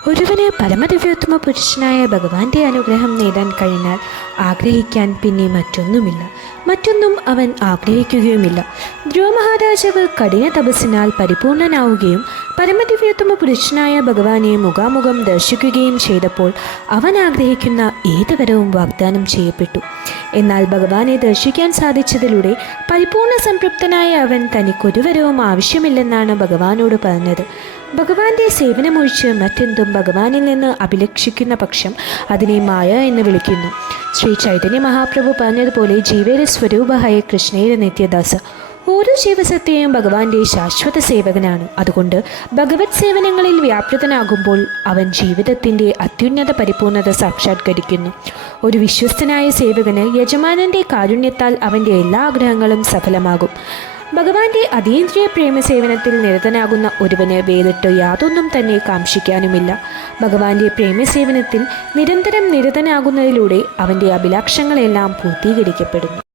ഒരുവന് പരമദിവ്യോത്തമ പുരുഷനായ ഭഗവാന്റെ അനുഗ്രഹം നേടാൻ കഴിഞ്ഞാൽ ആഗ്രഹിക്കാൻ പിന്നെ മറ്റൊന്നുമില്ല. മറ്റൊന്നും അവൻ ആഗ്രഹിക്കുകയുമില്ല. ധ്രുവ മഹാരാജാവ് കഠിന തപസ്സിനാൽ പരിപൂർണനാവുകയും പരമദിവ്യോത്തമ പുരുഷനായ ഭഗവാനെ മുഖാമുഖം ദർശിക്കുകയും ചെയ്തപ്പോൾ അവൻ ആഗ്രഹിക്കുന്ന ഏത് വരവും വാഗ്ദാനം ചെയ്യപ്പെട്ടു. എന്നാൽ ഭഗവാനെ ദർശിക്കാൻ സാധിച്ചതിലൂടെ പരിപൂർണ സംതൃപ്തനായ അവൻ തനിക്കൊരു വരവും ആവശ്യമില്ലെന്നാണ് ഭഗവാനോട് പറഞ്ഞത്. ഭഗവാന്റെ സേവനമൊഴിച്ച് മറ്റെന്തും ഭഗവാനിൽ നിന്ന് അഭിലഷിക്കുന്ന പക്ഷം അതിനെ മായ എന്ന് വിളിക്കുന്നു. ശ്രീ ചൈതന്യ മഹാപ്രഭു പറഞ്ഞതുപോലെ ജീവയുടെ സ്വരൂപമായ കൃഷ്ണയുടെ നിത്യദാസ. ഓരോ ജീവസത്തെയും ഭഗവാന്റെ ശാശ്വത സേവകനാണ്. അതുകൊണ്ട് ഭഗവത് സേവനങ്ങളിൽ വ്യാപൃതനാകുമ്പോൾ അവൻ ജീവിതത്തിന്റെ അത്യുന്നത പരിപൂർണത സാക്ഷാത്കരിക്കുന്നു. ഒരു വിശ്വസ്തനായ സേവകന് യജമാനന്റെ കാരുണ്യത്താൽ അവന്റെ എല്ലാ ആഗ്രഹങ്ങളും സഫലമാകും. ഭഗവാന്റെ അതീന്ദ്രിയ പ്രേമസേവനത്തിൽ നിരതനാകുന്ന ഒരുവന് വേറിട്ട് യാതൊന്നും തന്നെ കാംക്ഷിക്കാനുമില്ല. ഭഗവാന്റെ പ്രേമസേവനത്തിൽ നിരന്തരം നിരതനാകുന്നതിലൂടെ അവന്റെ അഭിലാഷങ്ങളെല്ലാം പൂർത്തീകരിക്കപ്പെടുന്നു.